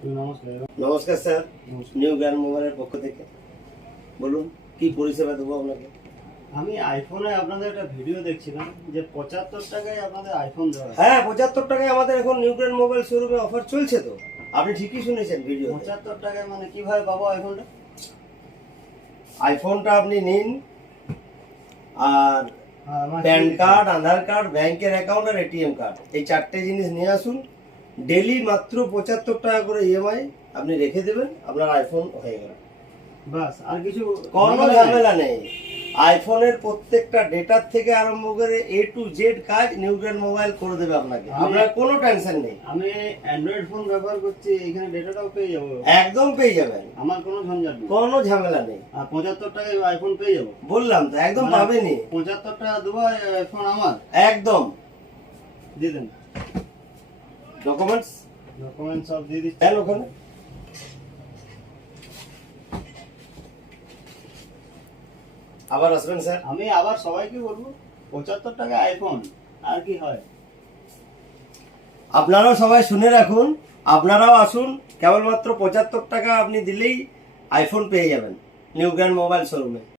নমস্কার। Sir. New grand মোবাইলের পক্ষ থেকে। বলুন কি পরিষেবা দেবো আপনাকে? আমি আইফোনে আপনাদের একটা ভিডিও দেখছিলাম যে পঁচাত্তর টাকায় আপনাদের আইফোন দেওয়া হ্যাঁ পঁচাত্তর টাকায় আমাদের এখন নিউ গ্র্যান্ড মোবাইল শোরুমে অফার চলছে তো। আপনি ঠিকই শুনেছেন ভিডিও পঁচাত্তর টাকায় মানে কীভাবে পাবো আইফোনটা আইফোনটা আপনি নিন আর প্যান কার্ড আধার কার্ড ব্যাংকের অ্যাকাউন্ট আর এটিএম কার্ড এই চারটে জিনিস নিয়ে আসুন ডেলি মাত্র পঁচাত্তর টাকা করে ইএমআই আপনি রেখে দেবেন আপনার আইফোন হয়ে গেল। বাস আর কিছু কোনো ঝামেলা নেই? আইফোনের প্রত্যেকটা ডেটার থেকে আরম্ভ করে এ টু জেড কাজ নিউ মোবাইল করে দেবে আপনাকে। আপনার কোনো টেনশন নেই। আমি অ্যান্ড্রয়েড ফোন ব্যবহার করছি এখানে ডেটাটাও পেয়ে যাব। একদম পেয়ে যাবেন। আমার কোনো ঝঞ্ঝাট নেই। কোনো ঝামেলা নেই। আর পঁচাত্তর টাকায় আইফোন পেয়ে যাব? বললাম তো একদম মানে- পাবেনই। পঁচাত্তর টাকা দেবো আইফোন আমার? একদম। দিয়ে দেন। ডকুমেন্টস ডকুমেন্টস সব দিয়ে দিচ্ছি দেন ওখানে আবার আসবেন স্যার? আমি আবার সবাইকে বলব পঁচাত্তর টাকা আইফোন আর কি হয়? আপনারাও সবাই শুনে রাখুন আপনারাও আসুন কেবলমাত্র পঁচাত্তর টাকা আপনি দিলেই আইফোন পেয়ে যাবেন নিউ গ্র্যান্ড মোবাইল শোরুমে।